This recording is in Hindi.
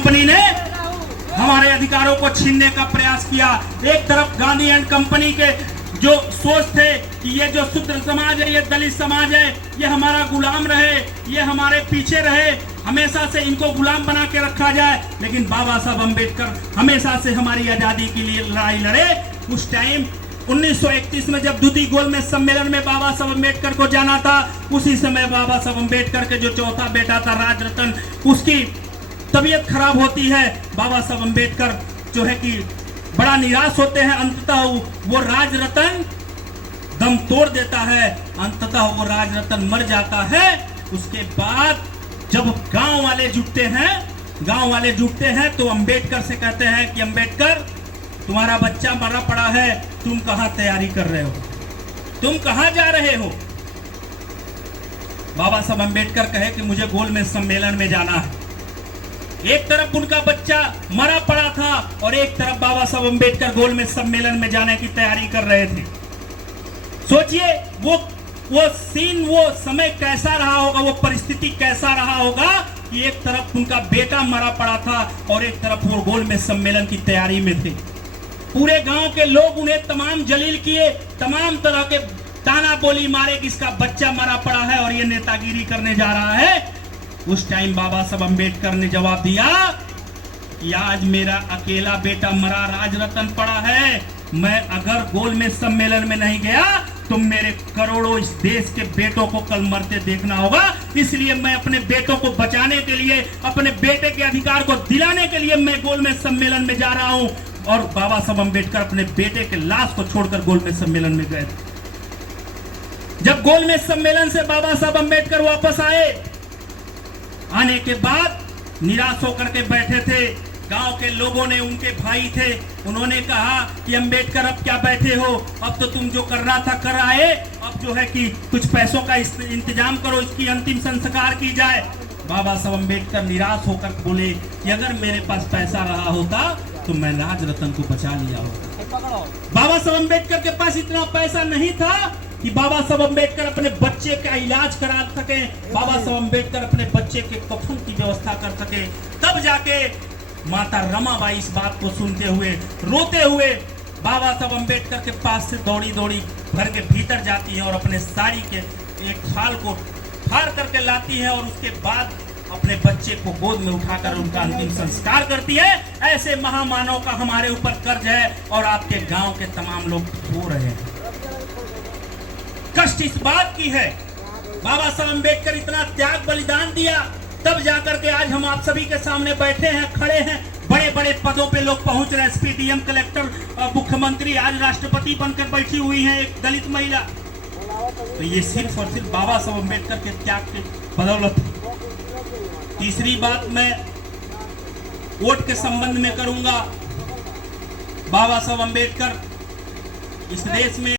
कंपनी ने हमारे अधिकारों को छीनने का प्रयास किया। एक तरफ गांधी एंड कंपनी के जो सोच थे कि ये जो शूद्र समाज है, ये दलित समाज है, ये हमारा गुलाम रहे, ये हमारे पीछे रहे, हमेशा से इनको गुलाम बना के रखा जाए। लेकिन बाबा साहब अम्बेडकर हमेशा से हमारी आजादी के लिए लड़ाई लड़े। उस टाइम 1931 में जब दूती गोल में सम्मेलन में बाबा साहब अम्बेडकर को जाना था, उसी समय बाबा साहब अम्बेडकर के जो चौथा बेटा था राजरतन, उसकी तबीयत खराब होती है। बाबा साहब अम्बेडकर जो है कि बड़ा निराश होते हैं। अंततः वो राजरतन दम तोड़ देता है, अंततः वो राजरतन मर जाता है। उसके बाद जब गांव वाले जुटते हैं तो अंबेडकर से कहते हैं कि अंबेडकर, तुम्हारा बच्चा मरा पड़ा है, तुम कहां तैयारी कर रहे हो, तुम कहां जा रहे हो? बाबा साहब अम्बेडकर कहे कि मुझे गोलमेज सम्मेलन में जाना है। एक तरफ उनका बच्चा मरा पड़ा था और एक तरफ बाबा साहब अम्बेडकर गोलमेज सम्मेलन में जाने की तैयारी कर रहे थे। सोचिए वो सीन, वो समय कैसा रहा होगा, वो परिस्थिति कैसा रहा होगा कि एक तरफ उनका बेटा मरा पड़ा था और एक तरफ वो गोलमेज सम्मेलन की तैयारी में थे। पूरे गांव के लोग उन्हें तमाम जलील किए, तमाम तरह के ताना बोली मारे कि इसका बच्चा मरा पड़ा है और ये नेतागिरी करने जा रहा है। उस टाइम बाबा साहब अम्बेडकर ने जवाब दिया कि आज मेरा अकेला बेटा मरा राजरतन पड़ा है, मैं अगर गोलमेज सम्मेलन में नहीं गया तो मेरे करोड़ों इस देश के बेटों को कल मरते देखना होगा। इसलिए मैं अपने बेटों को बचाने के लिए, अपने बेटे के अधिकार को दिलाने के लिए मैं गोलमेज सम्मेलन में जा रहा हूं। और बाबा साहब अम्बेडकर अपने बेटे के लाश को छोड़कर गोलमेज सम्मेलन में गए। जब गोलमेज सम्मेलन से बाबा साहब अम्बेडकर वापस आने के बाद निराश होकर के बैठे थे। गांव के लोगों ने, उनके भाई थे, उन्होंने कहा कि अम्बेडकर अब क्या बैठे हो, अब तो तुम जो करना था कर आए, अब जो है कि कुछ पैसों का इंतजाम करो, इसकी अंतिम संस्कार की जाए। बाबा साहब अम्बेडकर निराश होकर बोले कि अगर मेरे पास पैसा रहा होता तो मैं राजरतन को बचा लिया होता। बाबा साहब अम्बेडकर के पास इतना पैसा नहीं था कि बाबा साहब अम्बेडकर अपने बच्चे का इलाज करा सके, बाबा साहब अम्बेडकर अपने बच्चे के कफन की व्यवस्था कर सके। तब जाके माता रमाबाई इस बात को सुनते हुए, रोते हुए बाबा साहब अम्बेडकर के पास से दौड़ी घर के भीतर जाती है और अपने साड़ी के एक खाल को फाड़ करके लाती है और उसके बाद अपने बच्चे को गोद में उठाकर उनका अंतिम संस्कार करती है। ऐसे महामानव का हमारे ऊपर कर्ज है और आपके गांव के तमाम लोग हो रहे हैं। कष्ट इस बात की है, बाबा साहब अम्बेडकर इतना त्याग बलिदान दिया, तब जाकर के आज हम आप सभी के सामने बैठे हैं, खड़े हैं, बड़े बड़े पदों पे लोग पहुंच रहे हैं। एसपी, डीएम, कलेक्टर, मुख्यमंत्री, आज राष्ट्रपति बनकर बैठी हुई है एक दलित महिला। तो ये सिर्फ और सिर्फ बाबा साहब अम्बेडकर के त्याग के बदौलत। तीसरी बात मैं वोट के संबंध में करूंगा। बाबा साहब अम्बेडकर इस देश में